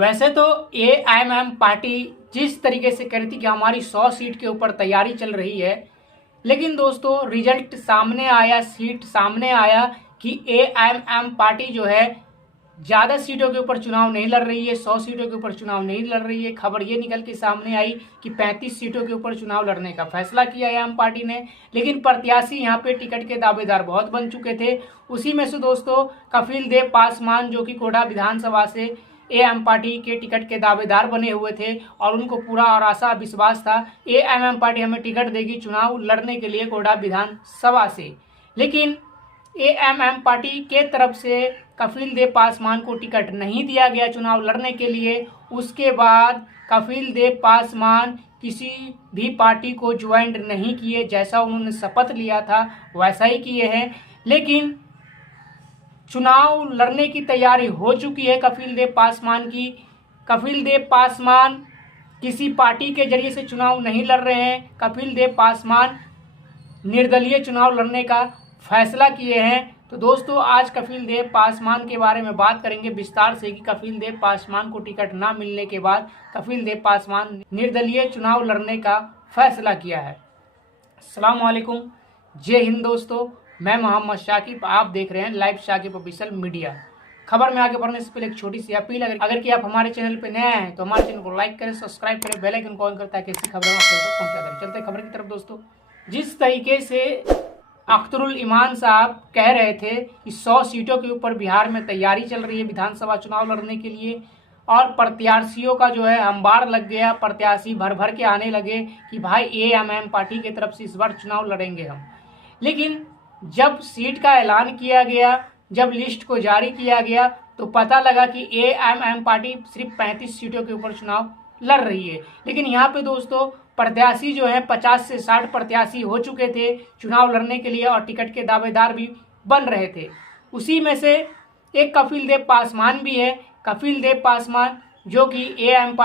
वैसे तो AIMIM party जिस तरीके से कह रही थी कि हमारी 100 सीट के ऊपर तैयारी चल रही है, लेकिन दोस्तों रिजल्ट सामने आया, सीट सामने आया कि एआईएमआईएम पार्टी जो है ज़्यादा सीटों के ऊपर चुनाव नहीं लड़ रही है, 100 सीटों के ऊपर चुनाव नहीं लड़ रही है। खबर ये निकल के सामने आई कि 35 सीटों के ऊपर चुनाव लड़ने का फैसला किया एआईएम पार्टी ने, लेकिन प्रत्याशी यहाँ पे टिकट के दावेदार बहुत बन चुके थे। उसी में से दोस्तों कपिल देव पासवान जो कि कोटा विधानसभा से एआईएम पार्टी के टिकट के दावेदार बने हुए थे और उनको पूरा और आशा विश्वास था एआईएम पार्टी हमें टिकट देगी चुनाव लड़ने के लिए कोटा विधानसभा से। लेकिन एआईएम पार्टी के तरफ से कपिल देव पासवान को टिकट नहीं दिया गया चुनाव लड़ने के लिए। उसके बाद कपिल देव पासवान किसी भी पार्टी को ज्वाइन नहीं किए, जैसा उन्होंने शपथ लिया था वैसा ही किए हैं। लेकिन चुनाव लड़ने की तैयारी हो चुकी है कपिल देव पासवान की। कपिल देव पासवान किसी पार्टी के जरिए से चुनाव नहीं लड़ रहे हैं। कपिल देव पासवान निर्दलीय चुनाव लड़ने का फैसला किए हैं। तो दोस्तों आज कपिल देव पासवान के बारे में बात करेंगे विस्तार से कि कपिल देव पासवान को टिकट ना मिलने के बाद कपिल देव पासवान निर्दलीय चुनाव लड़ने का फैसला किया है। अस्सलाम वालेकुम, जय हिंद दोस्तों, मैं मोहम्मद शाकिब, आप देख रहे हैं लाइव शाकिब ऑफिशियल मीडिया। खबर में आगे बढ़ने से पहले एक छोटी सी अपील, अगर कि आप हमारे चैनल पर नए हैं तो हमारे चैनल को लाइक करें, सब्सक्राइब करें, बेल आइकन को ऑन करें ताकि ऐसी खबरें आप तक पहुंचा दें। चलते खबर की तरफ दोस्तों। जिस तरीके से अख्तरुल ईमान साहब कह रहे थे कि 100 सीटों के ऊपर बिहार में तैयारी चल रही है विधानसभा चुनाव लड़ने के लिए और प्रत्याशियों का जो है अंबार लग गया, प्रत्याशी भर भर के आने लगे कि भाई एआईएमआईएम पार्टी की तरफ से इस बार चुनाव लड़ेंगे हम। लेकिन जब सीट का ऐलान किया गया, जब लिस्ट को जारी किया गया तो पता लगा कि एआईएमआईएम पार्टी सिर्फ 35 सीटों के ऊपर चुनाव लड़ रही है। लेकिन यहाँ पे दोस्तों प्रत्याशी जो है 50 से 60 प्रत्याशी हो चुके थे चुनाव लड़ने के लिए और टिकट के दावेदार भी बन रहे थे। उसी में से एक कपिल देव पासवान भी है। कपिल देव पासवान जो कि एआईएम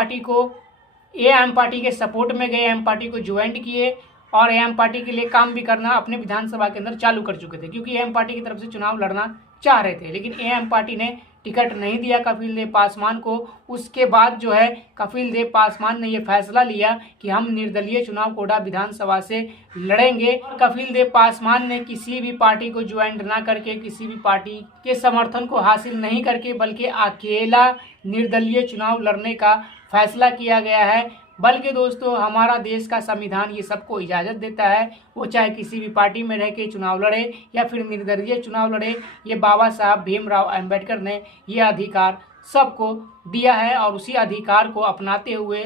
पार्टी के सपोर्ट में गए, एआईएम पार्टी को ज्वाइन किए और एआईएम पार्टी के लिए काम भी करना अपने विधानसभा के अंदर चालू कर चुके थे, क्योंकि एआईएम पार्टी की तरफ से चुनाव लड़ना चाह रहे थे। लेकिन एआईएम पार्टी ने टिकट नहीं दिया कपिल देव पासवान को। उसके बाद जो है कपिल देव पासवान ने यह फैसला लिया कि हम निर्दलीय चुनाव कोटा विधानसभा से लड़ेंगे। कपिल देव पासवान ने किसी भी पार्टी को ज्वाइन ना करके, किसी भी पार्टी के समर्थन को हासिल नहीं करके, बल्कि अकेला निर्दलीय चुनाव लड़ने का फैसला किया गया है। बल्कि दोस्तों हमारा देश का संविधान ये सबको इजाज़त देता है, वो चाहे किसी भी पार्टी में रह के चुनाव लड़े या फिर निर्दलीय चुनाव लड़े। ये बाबा साहब भीमराव अंबेडकर ने ये अधिकार सबको दिया है और उसी अधिकार को अपनाते हुए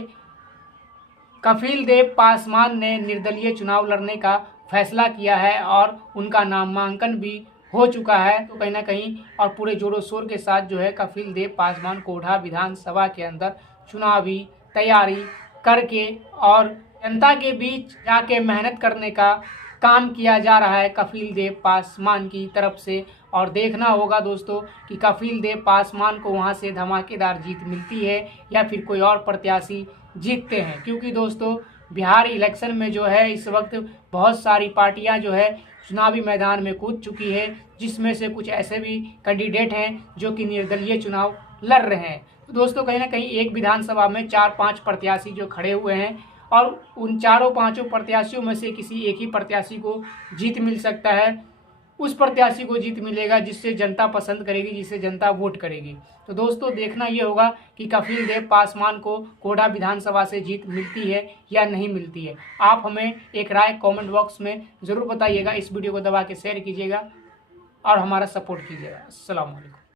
कपिल देव पासवान ने निर्दलीय चुनाव लड़ने का फैसला किया है और उनका नामांकन भी हो चुका है। तो कहीं ना कहीं और पूरे जोरों शोर के साथ जो है कपिल देव पासवान कोटा विधानसभा के अंदर चुनावी तैयारी करके और जनता के बीच जाके मेहनत करने का काम किया जा रहा है कपिल देव पासवान की तरफ से। और देखना होगा दोस्तों कि कपिल देव पासवान को वहां से धमाकेदार जीत मिलती है या फिर कोई और प्रत्याशी जीतते हैं, क्योंकि दोस्तों बिहार इलेक्शन में जो है इस वक्त बहुत सारी पार्टियां जो है चुनावी मैदान में कूद चुकी है, जिसमें से कुछ ऐसे भी कैंडिडेट हैं जो कि निर्दलीय चुनाव लड़ रहे हैं। तो दोस्तों कहीं ना कहीं एक विधानसभा में 4-5 प्रत्याशी जो खड़े हुए हैं और उन चारों पांचों प्रत्याशियों में से किसी एक ही प्रत्याशी को जीत मिल सकता है। उस प्रत्याशी को जीत मिलेगा जिससे जनता पसंद करेगी, जिससे जनता वोट करेगी। तो दोस्तों देखना ये होगा कि कपिल देव पासवान को कोटा विधानसभा से जीत मिलती है या नहीं मिलती है। आप हमें एक राय कमेंट बॉक्स में ज़रूर बताइएगा। इस वीडियो को दबा के शेयर कीजिएगा और हमारा सपोर्ट कीजिएगा। अस्सलाम वालेकुम।